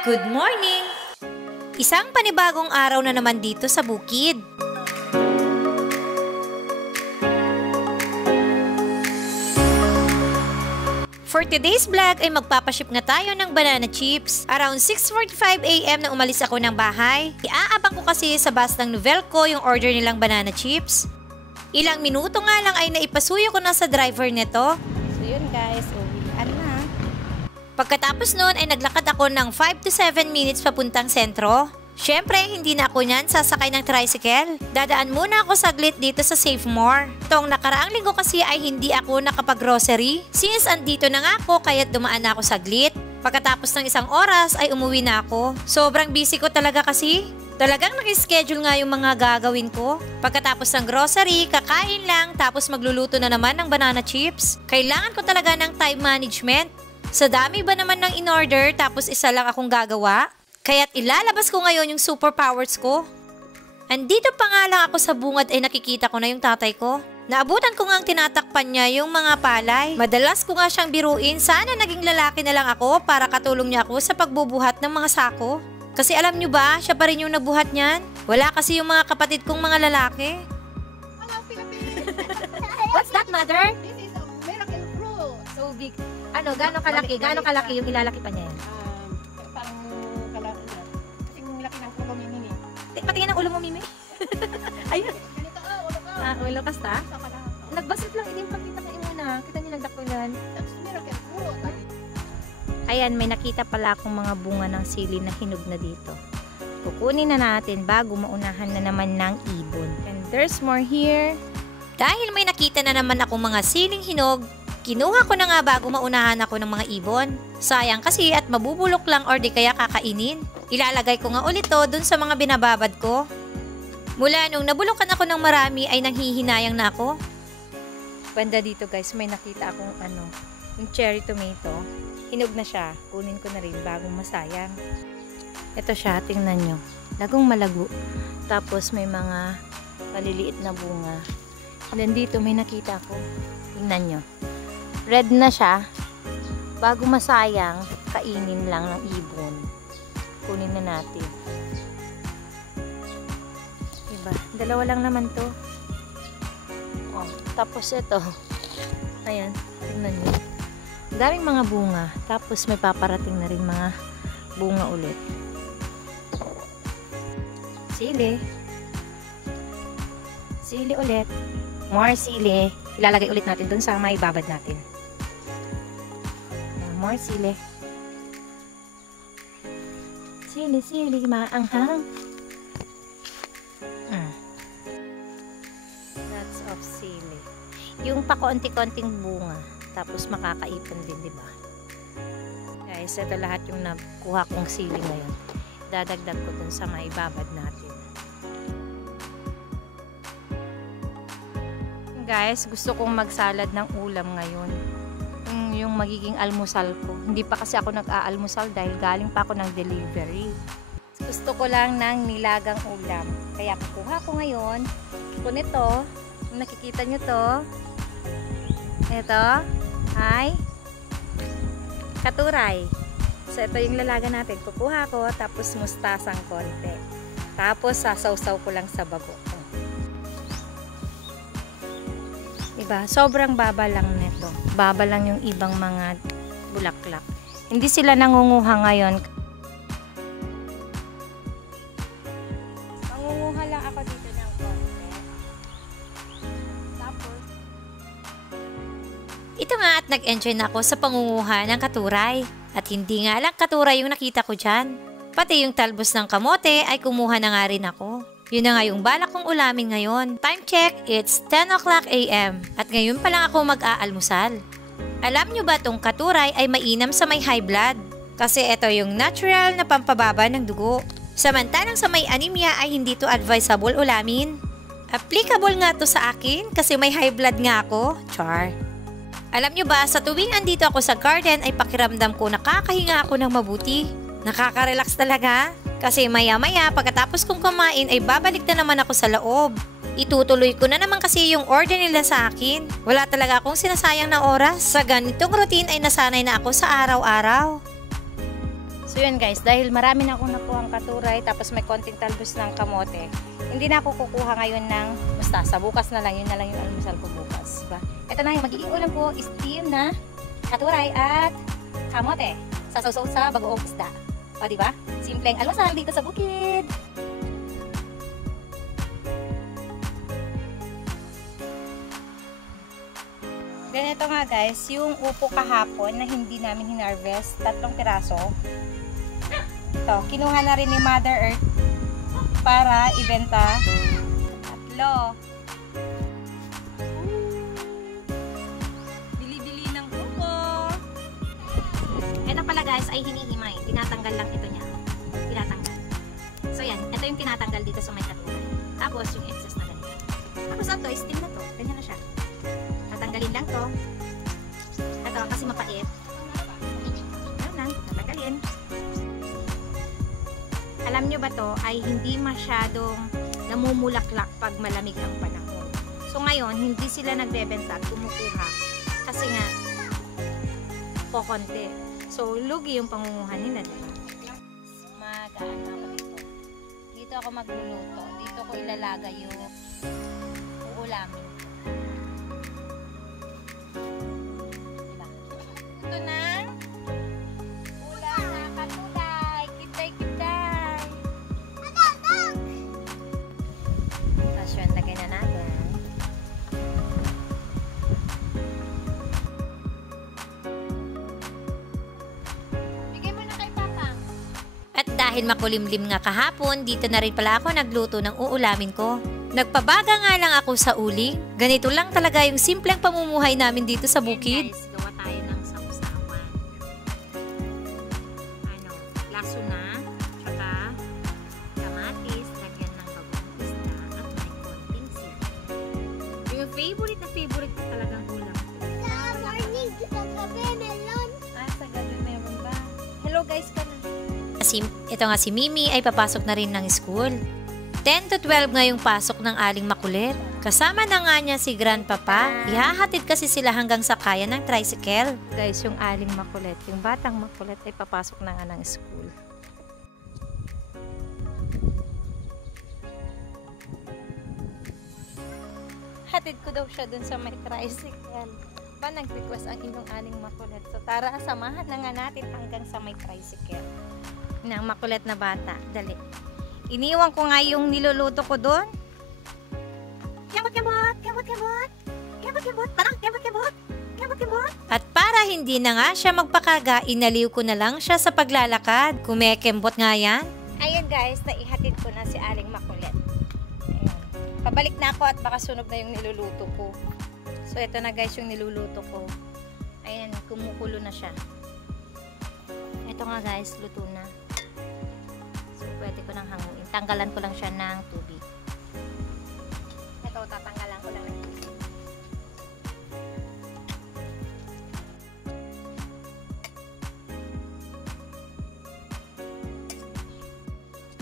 Good morning! Isang panibagong araw na naman dito sa bukid. For today's vlog ay magpapaship nga tayo ng banana chips. Around 6:45 AM na umalis ako ng bahay. Iaabang ko kasi sa bus ng Novelco yung order nilang banana chips. Ilang minuto nga lang ay naipasuyo ko na sa driver nito. So yun guys, uwian na. Pagkatapos nun ay naglakad ako ng 5 to 7 minutes papuntang sentro. Syempre, hindi na ako niyan sasakay ng tricycle. Dadaan muna ako saglit dito sa Save More. Itong nakaraang linggo kasi ay hindi ako nakapag-grocery. Since andito na nga ako, kaya't dumaan na ako saglit. Pagkatapos ng isang oras ay umuwi na ako. Sobrang busy ko talaga kasi. Talagang nag-schedule nga yung mga gagawin ko. Pagkatapos ng grocery, kakain lang tapos magluluto na naman ng banana chips. Kailangan ko talaga ng time management. Sa dami ba naman ng in-order tapos isa lang akong gagawa? Kaya't ilalabas ko ngayon yung superpowers ko. Andito pa nga lang ako sa bungad ay nakikita ko na yung tatay ko. Naabutan ko nga ang tinatakpan niya yung mga palay. Madalas ko nga siyang biruin, sana naging lalaki na lang ako para katulong niya ako sa pagbubuhat ng mga sako. Kasi alam niyo ba, siya pa rin yung nagbuhat niyan. Wala kasi yung mga kapatid kong mga lalaki. Hello, Philippines! What's that, mother? This is a miracle fruit. So big. Ano, gaano kalaki? Gaano kalaki yung ilalaki pa niya yan? Parang kalaki na. Kasing laki ng ulo ni Mimi. Patingin ang ulo mo, Mimi. Ayun. Ganito, ulo ka. Ulo kasta? Sa pala. Nagbasit lang, hindi pakita kayo muna. Kita niyo nagdakulan. That's miracle fruit. Ayan, may nakita pala akong mga bunga ng sili na hinog na dito. Kukunin na natin bago maunahan na naman ng ibon. And there's more here. Dahil may nakita na naman akong mga siling hinog, kinuha ko na nga bago maunahan ako ng mga ibon. Sayang kasi at mabubulok lang or di kaya kakainin. Ilalagay ko nga ulit to dun sa mga binababad ko. Mula nung nabulukan ako ng marami ay nanghihinayang na ako. Banda dito guys, may nakita akong yung cherry tomato. Hinog na siya. Kunin ko na rin bagong masayang. Ito siya, tingnan nyo. Lagong malago. Tapos may mga maliliit na bunga. And then dito may nakita ko. Tingnan nyo. Red na siya. Bago masayang, kainin lang ng ibon. Kunin na natin. Diba? Dalawa lang naman to. Oh, tapos ito. Ayan. Tingnan nyo. Daming mga bunga. Tapos may paparating na rin mga bunga ulit. Sili. Sili ulit. More sili. Ilalagay ulit natin dun sa maibabad natin. More sili. Sili, maanghang. Lots of sili. Yung pakonti-konting bunga. Tapos makakaipon din, di ba? Guys, ito lahat yung nakuha kong sili ngayon. Dadagdag ko dun sa maibabad natin. Guys, gusto kong magsalad ng ulam ngayon. Yung magiging almusal ko. Hindi pa kasi ako nag-aalmusal dahil galing pa ako ng delivery. Gusto ko lang ng nilagang ulam. Kaya kukuha ko ngayon. Kung ito, nakikita nyo to. Ito ay katuray. So ito yung lalaga natin. Kukuha ko tapos mustasang konti. Tapos sasawsaw ko lang sa bago. Diba? Sobrang baba lang nito. Baba lang yung ibang mga bulaklak. Hindi sila nangunguha ngayon. Mangunguha lang ako dito ng konti. Tapos ito nga at nag-enjoy na ako sa pangunguha ng katuray. At hindi nga lang katuray yung nakita ko dyan. Pati yung talbos ng kamote ay kumuha na nga rin ako. Yun na nga yung balak kong ulamin ngayon. Time check, it's 10 o'clock AM. At ngayon pa lang ako mag-aalmusal. Alam nyo ba tong katuray ay mainam sa may high blood? Kasi ito yung natural na pampababa ng dugo. Samantalang sa may anemia ay hindi to advisable ulamin. Applicable nga to sa akin kasi may high blood nga ako. Char. Alam nyo ba, sa tuwing andito ako sa garden ay pakiramdam ko nakakahinga ako ng mabuti. Nakaka-relax talaga. Kasi maya-maya pagkatapos kong kumain ay babalik na naman ako sa loob. Itutuloy ko na naman kasi yung order nila sa akin. Wala talaga akong sinasayang na oras. Sa ganitong routine ay nasanay na ako sa araw-araw. So yun guys, dahil marami na akong nakuha ang katuray, tapos may konting talbos ng kamote, hindi na ako kukuha ngayon ng mustasa. Bukas na lang, yun na lang yung almusal ko bukas. Diba? Ito na yung magiging ulam ko, steam na katuray at kamote. Sasaw-saw sa bagoong isda. O diba? Simpleng almusal dito sa bukid. Ganito nga guys, yung upo kahapon na hindi namin hinarvest, 3 piraso. Ito, kinuha na rin ni Mother Earth para ibenta. 3. Bili-bili ng upo. Ito pala guys ay hinihimay. Tinatanggal lang ito niya. Tinatanggal. So yan, ito yung tinatanggal dito sa may katuray. Tapos yung excess na ganito. Tapos ito, steam na to. Ganyan na siya. Tatanggalin lang to. Ito kasi mapait. Ayan na, tatanggalin. Alam nyo ba to ay hindi masyadong namumulaklak pag malamig ang panahon. So ngayon, hindi sila nagbebenta at kumukuha. Kasi nga, kokonti. So, lugi yung pangunguhan nila. Mag-ano ako dito. Dito ako magluluto. Dito ko ilalagay yung uulamin. Diba? Ito na. Ulam na katulay. Kitay-kitay. Tapos yun, lagay na natin. Bigay mo na kay Papa. At dahil makulimlim nga kahapon, dito na rin pala ako nagluto ng uulamin ko. Nagpabaga nga lang ako sa uling. Ganito lang talaga yung simpleng pamumuhay namin dito sa bukid. Guys, gawa tayo ng sausawan. Laso na, tsaka kamatis, lagyan ng bagong isda, at may konting sili. Yung favorite na favorite ko talagang ulam. Sa gabi meron ba? Hello guys, ka na. Ito nga si Mimi ay papasok na rin ng school. 10 to 12 nga yung pasok ng Aling Makulit. Kasama na nga niya si Grandpapa. Ihahatid kasi sila hanggang sakayan ng tricycle. Guys, yung Aling Makulit, yung batang makulit ay papasok na nga ng school. Hatid ko daw siya dun sa may tricycle. Ba, nag-request ang inyong Aling Makulit. So tara, samahan na nga natin hanggang sa may tricycle. Ng makulit na bata. Dali. Iniwan ko nga yung niluluto ko doon. Kemot-kemot! Kemot-kemot! Kemot-kemot! Parang kemot-kemot! Kemot-kemot! At para hindi na nga siya magpakaga, inaliw ko na lang siya sa paglalakad. Kumekembot nga yan. Ayun guys, naihatid ko na si Aling Makulit. Ayun. Pabalik na ako at baka sunog na yung niluluto ko. So ito na guys yung niluluto ko. Ayan, kumukulo na siya. Ito nga guys, luto na. So pwede ko nang hanguin. Tanggalan ko lang siya ng tubig. Ito, tatanggalan ko lang ng tubig.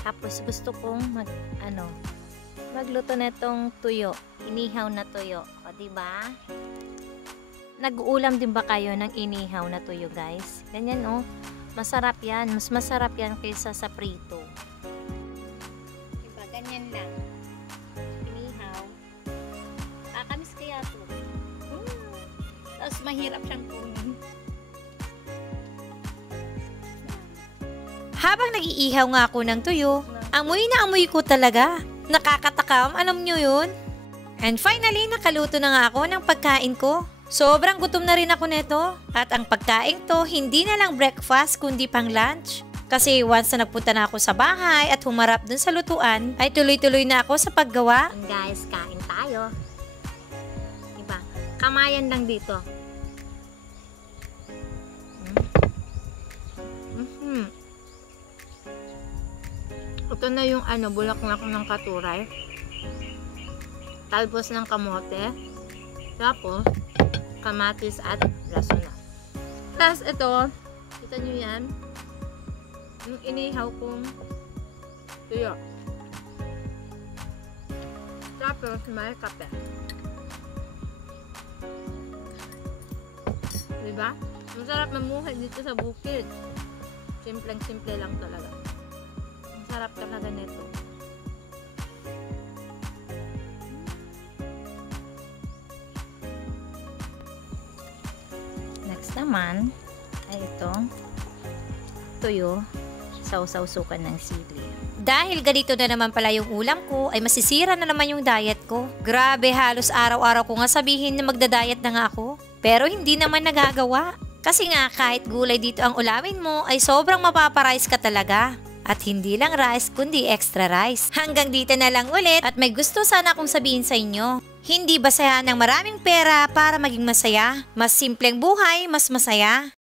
Tapos gusto kong magluto na itong tuyo. Inihaw na tuyo. O, diba? Nag-uulam din ba kayo ng inihaw na tuyo, guys? Ganyan, oh. Masarap yan. Mas masarap yan kaysa sa prito. Diba? Ganyan lang. Inihaw. Kakamis kaya ito. Tapos mahirap siyang kunin. Habang nag-iihaw nga ako ng tuyo, amoy na amoy ko talaga. Nakakatakam, alam nyo yun? And finally, nakaluto na nga ako ng pagkain ko. Sobrang gutom na rin ako nito. At ang pagkain to, hindi na lang breakfast kundi pang lunch. Kasi once na nagpunta na ako sa bahay at humarap dun sa lutuan, ay tuloy-tuloy na ako sa paggawa. And guys, kain tayo. Diba? Kamayan lang dito. Ito na yung bulaklak ng katuray. Talbos ng kamote. Tapos, kamatis at lasuna. Tapos ito, kita nyo yan, yung inihaw kong tuyo. Tapos, may kape. Diba? Masarap mamuhay dito sa bukid. Simpleng-simple lang talaga. Ang sarap talaga nito. Next naman ay itong tuyo, sausaw suka ng sili. Dahil ganito na naman pala yung ulam ko, ay masisira na naman yung diet ko. Grabe, halos araw-araw ko nga sabihin na magda-diet na nga ako. Pero hindi naman nagagawa. Kasi nga kahit gulay dito ang ulawin mo ay sobrang mapaparice ka talaga. At hindi lang rice kundi extra rice. Hanggang dito na lang ulit at may gusto sana akong sabihin sa inyo. Hindi basahan ng maraming pera para maging masaya. Mas simpleng buhay, mas masaya.